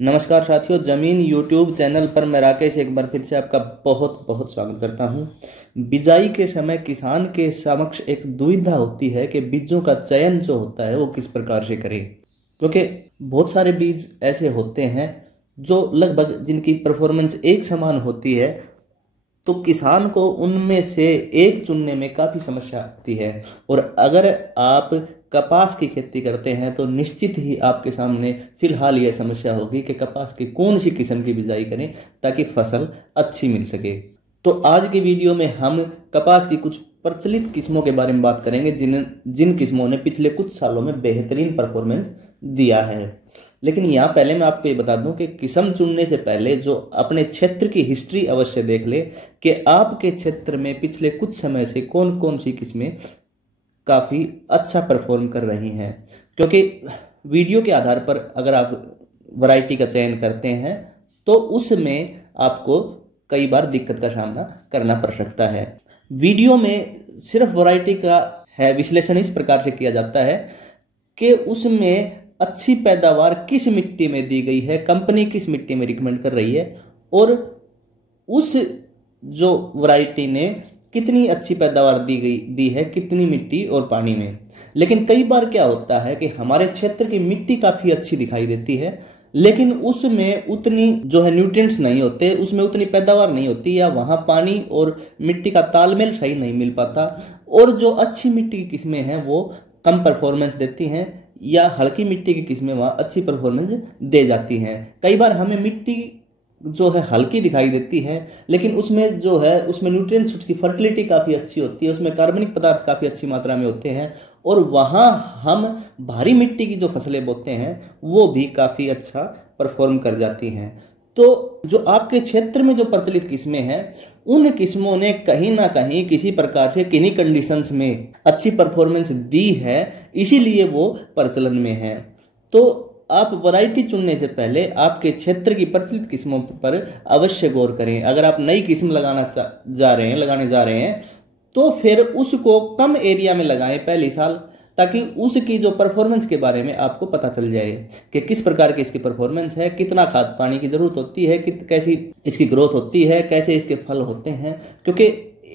नमस्कार साथियों, जमीन यूट्यूब चैनल पर मैं राकेश एक बार फिर से आपका बहुत बहुत स्वागत करता हूं। बिजाई के समय किसान के समक्ष एक दुविधा होती है कि बीजों का चयन जो होता है वो किस प्रकार से करें, क्योंकि बहुत सारे बीज ऐसे होते हैं जो लगभग जिनकी परफॉर्मेंस एक समान होती है, तो किसान को उनमें से एक चुनने में काफ़ी समस्या आती है। और अगर आप कपास की खेती करते हैं तो निश्चित ही आपके सामने फिलहाल यह समस्या होगी कि कपास की कौन सी किस्म की बिजाई करें ताकि फसल अच्छी मिल सके। तो आज की वीडियो में हम कपास की कुछ प्रचलित किस्मों के बारे में बात करेंगे जिन किस्मों ने पिछले कुछ सालों में बेहतरीन परफॉर्मेंस दिया है। लेकिन यहाँ पहले मैं आपको ये बता दूं कि किस्म चुनने से पहले जो अपने क्षेत्र की हिस्ट्री अवश्य देख ले कि आपके क्षेत्र में पिछले कुछ समय से कौन कौन सी किस्में काफ़ी अच्छा परफॉर्म कर रही हैं, क्योंकि वीडियो के आधार पर अगर आप वैरायटी का चयन करते हैं तो उसमें आपको कई बार दिक्कत का सामना करना पड़ सकता है। वीडियो में सिर्फ वैरायटी का है विश्लेषण इस प्रकार से किया जाता है कि उसमें अच्छी पैदावार किस मिट्टी में दी गई है, कंपनी किस मिट्टी में रिकमेंड कर रही है और उस जो वैरायटी ने कितनी अच्छी पैदावार दी है कितनी मिट्टी और पानी में। लेकिन कई बार क्या होता है कि हमारे क्षेत्र की मिट्टी काफ़ी अच्छी दिखाई देती है लेकिन उसमें उतनी जो है न्यूट्रिएंट्स नहीं होते, उसमें उतनी पैदावार नहीं होती, या वहाँ पानी और मिट्टी का तालमेल सही नहीं मिल पाता, और जो अच्छी मिट्टी की किस्में हैं वो कम परफॉर्मेंस देती हैं या हल्की मिट्टी की किस्में वहाँ अच्छी परफॉर्मेंस दे जाती हैं। कई बार हमें मिट्टी जो है हल्की दिखाई देती है लेकिन उसमें जो है उसमें न्यूट्रिएंट्स, उसकी फर्टिलिटी काफ़ी अच्छी होती है, उसमें कार्बनिक पदार्थ काफ़ी अच्छी मात्रा में होते हैं और वहाँ हम भारी मिट्टी की जो फसलें बोते हैं वो भी काफ़ी अच्छा परफॉर्म कर जाती हैं। तो जो आपके क्षेत्र में जो प्रचलित किस्में हैं उन किस्मों ने कहीं ना कहीं किसी प्रकार से किन्हीं कंडीशंस में अच्छी परफॉर्मेंस दी है, इसीलिए वो प्रचलन में है। तो आप वैरायटी चुनने से पहले आपके क्षेत्र की प्रचलित किस्मों पर अवश्य गौर करें। अगर आप नई किस्म लगाने जा रहे हैं तो फिर उसको कम एरिया में लगाएं पहली साल, ताकि उसकी जो परफॉर्मेंस के बारे में आपको पता चल जाए कि किस प्रकार की इसकी परफॉर्मेंस है, कितना खाद पानी की जरूरत होती है, कैसी इसकी ग्रोथ होती है, कैसे इसके फल होते हैं। क्योंकि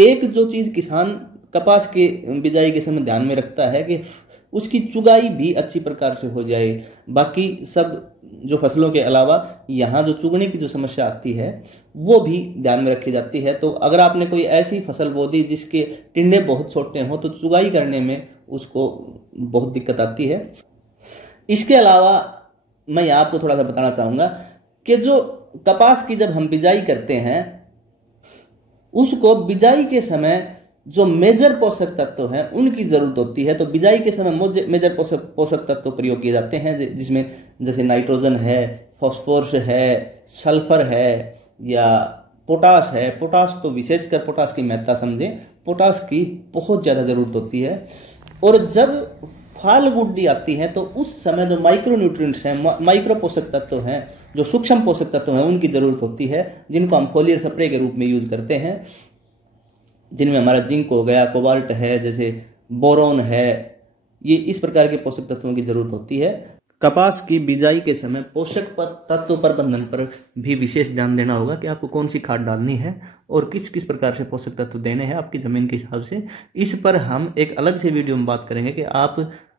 एक जो चीज़ किसान कपास की बिजाई के समय ध्यान में रखता है कि उसकी चुगाई भी अच्छी प्रकार से हो जाए। बाकी सब जो फसलों के अलावा यहाँ जो चुगने की जो समस्या आती है वो भी ध्यान में रखी जाती है। तो अगर आपने कोई ऐसी फसल बो दी जिसके टिंडे बहुत छोटे हों तो चुगाई करने में उसको बहुत दिक्कत आती है। इसके अलावा मैं यहाँ आपको थोड़ा सा बताना चाहूँगा कि जो कपास की जब हम बिजाई करते हैं उसको बिजाई के समय जो मेजर पोषक तत्व हैं उनकी जरूरत होती है। तो बिजाई के समय मेजर पोषक तत्व प्रयोग किए जाते हैं जिसमें जैसे नाइट्रोजन है, फास्फोरस है, सल्फर है या पोटाश है। पोटाश तो विशेषकर पोटाश की महत्ता समझें, पोटाश की बहुत ज़्यादा जरूरत होती है। और जब फाल गुड्डी आती है तो उस समय जो माइक्रो न्यूट्रिएंट्स हैं, माइक्रो पोषक तत्व हैं, जो सूक्ष्म पोषक तत्व हैं उनकी जरूरत होती है, जिनको हम फोलियर स्प्रे के रूप में यूज करते हैं, जिनमें हमारा जिंक हो गया, कोबाल्ट है, जैसे बोरोन है, ये इस प्रकार के पोषक तत्वों की जरूरत होती है। कपास की बिजाई के समय पोषक तत्व प्रबंधन पर भी विशेष ध्यान देना होगा कि आपको कौन सी खाद डालनी है और किस किस प्रकार से पोषक तत्व देने हैं आपकी ज़मीन के हिसाब से। इस पर हम एक अलग से वीडियो में बात करेंगे कि आप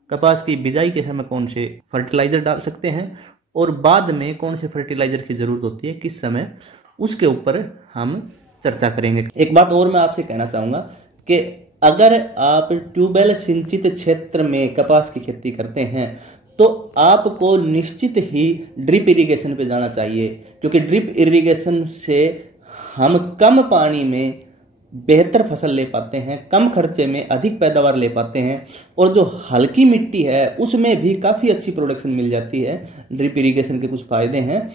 कपास की बिजाई के समय कौन से फर्टिलाइजर डाल सकते हैं और बाद में कौन से फर्टिलाइजर की जरूरत होती है किस समय, उसके ऊपर हम चर्चा करेंगे। एक बात और मैं आपसे कहना चाहूँगा कि अगर आप ट्यूबवेल सिंचित क्षेत्र में कपास की खेती करते हैं तो आपको निश्चित ही ड्रिप इरिगेशन पे जाना चाहिए, क्योंकि ड्रिप इरिगेशन से हम कम पानी में बेहतर फसल ले पाते हैं, कम खर्चे में अधिक पैदावार ले पाते हैं, और जो हल्की मिट्टी है उसमें भी काफ़ी अच्छी प्रोडक्शन मिल जाती है। ड्रिप इरिगेशन के कुछ फायदे हैं।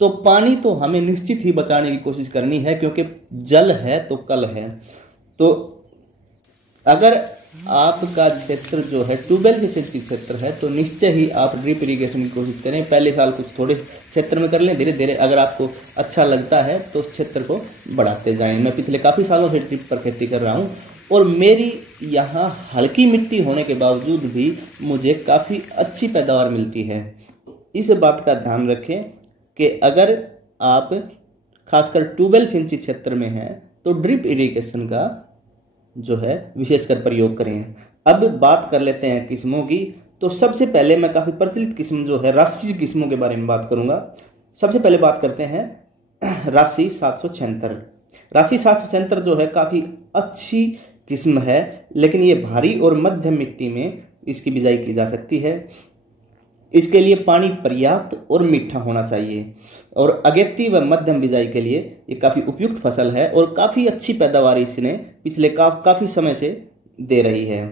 तो पानी तो हमें निश्चित ही बचाने की कोशिश करनी है, क्योंकि जल है तो कल है। तो अगर आपका क्षेत्र जो है ट्यूबवेल के सिंचित क्षेत्र है तो निश्चय ही आप ड्रिप इरिगेशन की कोशिश करें। पहले साल कुछ थोड़े क्षेत्र में कर लें, धीरे धीरे अगर आपको अच्छा लगता है तो क्षेत्र को बढ़ाते जाएं। मैं पिछले काफ़ी सालों से ड्रिप पर खेती कर रहा हूँ और मेरी यहाँ हल्की मिट्टी होने के बावजूद भी मुझे काफ़ी अच्छी पैदावार मिलती है। इस बात का ध्यान रखें कि अगर आप खासकर ट्यूबवेल सिंचित क्षेत्र में हैं तो ड्रिप इरिगेशन का जो है विशेषकर प्रयोग करें। अब बात कर लेते हैं किस्मों की। तो सबसे पहले मैं काफ़ी प्रचलित किस्म जो है राशि किस्मों के बारे में बात करूंगा। सबसे पहले बात करते हैं राशि 776। राशि 776 जो है काफ़ी अच्छी किस्म है, लेकिन ये भारी और मध्यम मिट्टी में इसकी बिजाई की जा सकती है। इसके लिए पानी पर्याप्त और मीठा होना चाहिए और अगेती व मध्यम बिजाई के लिए ये काफ़ी उपयुक्त फसल है और काफ़ी अच्छी पैदावार इसने पिछले काफ़ी समय से दे रही है।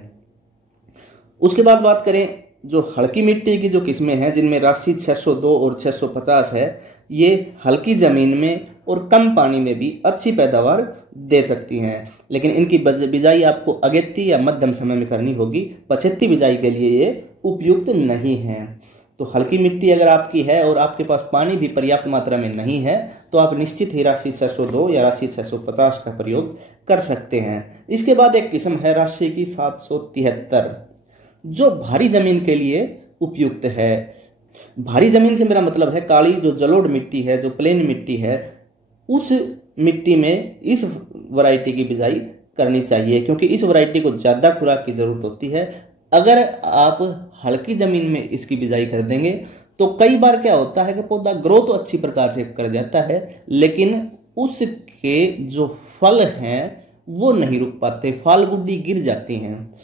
उसके बाद बात करें जो हल्की मिट्टी की जो किस्में हैं जिनमें राशि 602 और 650 है, ये हल्की ज़मीन में और कम पानी में भी अच्छी पैदावार दे सकती हैं, लेकिन इनकी बिजाई आपको अगेती या मध्यम समय में करनी होगी। पछेती बिजाई के लिए ये उपयुक्त नहीं है। तो हल्की मिट्टी अगर आपकी है और आपके पास पानी भी पर्याप्त मात्रा में नहीं है तो आप निश्चित ही राशि 602 या राशि 650 का प्रयोग कर सकते हैं। इसके बाद एक किस्म है राशि की 773 जो भारी जमीन के लिए उपयुक्त है। भारी जमीन से मेरा मतलब है काली जो जलोढ़ मिट्टी है, जो प्लेन मिट्टी है, उस मिट्टी में इस वैरायटी की बिजाई करनी चाहिए क्योंकि इस वैरायटी को ज़्यादा खुराक की ज़रूरत होती है। अगर आप हल्की ज़मीन में इसकी बिजाई कर देंगे तो कई बार क्या होता है कि पौधा ग्रो तो अच्छी प्रकार से कर जाता है, लेकिन उसके जो फल हैं वो नहीं रुक पाते, फाल गुड्डी गिर जाती हैं।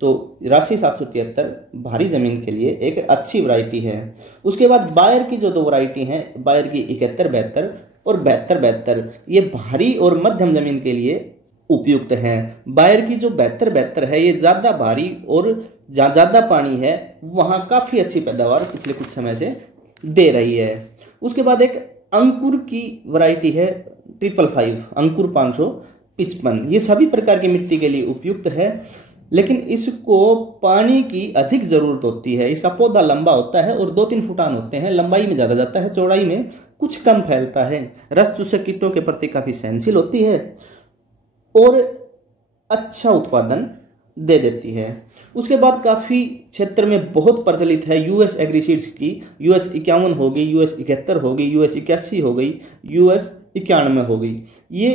तो राशि 773 भारी ज़मीन के लिए एक अच्छी वैरायटी है। उसके बाद बायर की जो दो वैरायटी हैं, बायर की 7172 और 7272, ये भारी और मध्यम ज़मीन के लिए उपयुक्त हैं। बायर की जो 7272 है ये ज़्यादा भारी और जहाँ ज़्यादा पानी है वहाँ काफ़ी अच्छी पैदावार पिछले कुछ समय से दे रही है। उसके बाद एक अंकुर की वैरायटी है 555, अंकुर 555। ये सभी प्रकार की मिट्टी के लिए उपयुक्त है, लेकिन इसको पानी की अधिक ज़रूरत होती है। इसका पौधा लंबा होता है और 2-3 फुटान होते हैं, लंबाई में ज़्यादा जाता है, चौड़ाई में कुछ कम फैलता है। रस चूसक कीटों के प्रति काफ़ी सहनशील होती है और अच्छा उत्पादन दे देती है। उसके बाद काफ़ी क्षेत्र में बहुत प्रचलित है यूएस एग्रीसीड्स की। US 51 हो गई, US 71 हो गई, US 81 हो गई, US 91 हो गई। ये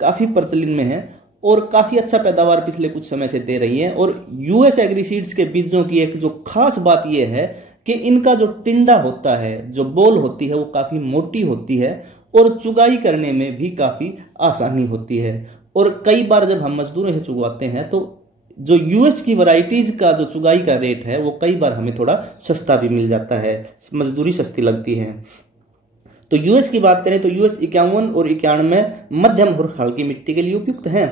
काफ़ी प्रचलित में है और काफ़ी अच्छा पैदावार पिछले कुछ समय से दे रही है। और US एग्रीसीड्स के बीजों की एक जो खास बात यह है कि इनका जो टिंडा होता है, जो बोल होती है, वो काफ़ी मोटी होती है और चुगाई करने में भी काफ़ी आसानी होती है। और कई बार जब हम मजदूरों से चुगवाते हैं तो जो US की वैरायटीज़ का जो चुगाई का रेट है वो कई बार हमें थोड़ा सस्ता भी मिल जाता है, मजदूरी सस्ती लगती है। तो US की बात करें तो US 51 और 91 मध्यम और हल्की मिट्टी के लिए उपयुक्त हैं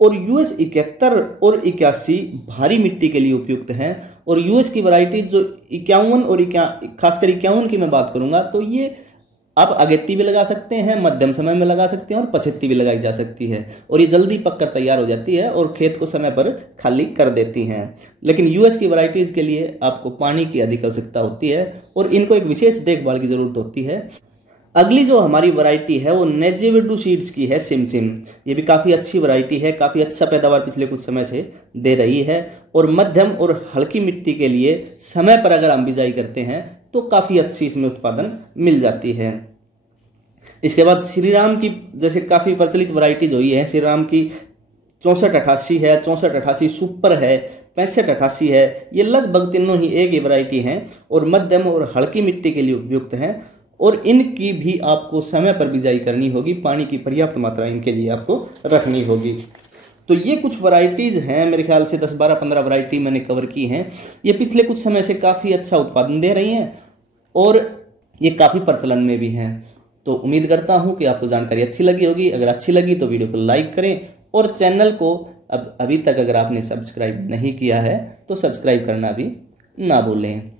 और US 71 और 81 भारी मिट्टी के लिए उपयुक्त हैं। और US की वैरायटी जो 51 और खासकर 51 की मैं बात करूंगा तो ये आप अगेती भी लगा सकते हैं, मध्यम समय में लगा सकते हैं और पछेती भी लगाई जा सकती है और ये जल्दी पककर तैयार हो जाती है और खेत को समय पर खाली कर देती हैं। लेकिन US की वैरायटीज़ के लिए आपको पानी की अधिक आवश्यकता होती है और इनको एक विशेष देखभाल की जरूरत होती है। अगली जो हमारी वैरायटी है वो नेजेविडू सीड्स की है, सिमसिम। ये भी काफ़ी अच्छी वैरायटी है, काफ़ी अच्छा पैदावार पिछले कुछ समय से दे रही है और मध्यम और हल्की मिट्टी के लिए समय पर अगर हम बिजाई करते हैं तो काफ़ी अच्छी इसमें उत्पादन मिल जाती है। इसके बाद श्रीराम की जैसे काफ़ी प्रचलित वैरायटीज हुई है, श्रीराम की 6488 है, 6488 सुपर है, 6588 है। ये लगभग तीनों ही एक ही वैरायटी हैं और मध्यम और हल्की मिट्टी के लिए उपयुक्त हैं और इनकी भी आपको समय पर बिजाई करनी होगी, पानी की पर्याप्त मात्रा इनके लिए आपको रखनी होगी। तो ये कुछ वैरायटीज़ हैं, मेरे ख्याल से 10, 12, 15 वैरायटी मैंने कवर की हैं। ये पिछले कुछ समय से काफ़ी अच्छा उत्पादन दे रही हैं और ये काफ़ी प्रचलन में भी हैं। तो उम्मीद करता हूँ कि आपको जानकारी अच्छी लगी होगी। अगर अच्छी लगी तो वीडियो को लाइक करें और चैनल को अभी तक अगर आपने सब्सक्राइब नहीं किया है तो सब्सक्राइब करना भी ना भूलें।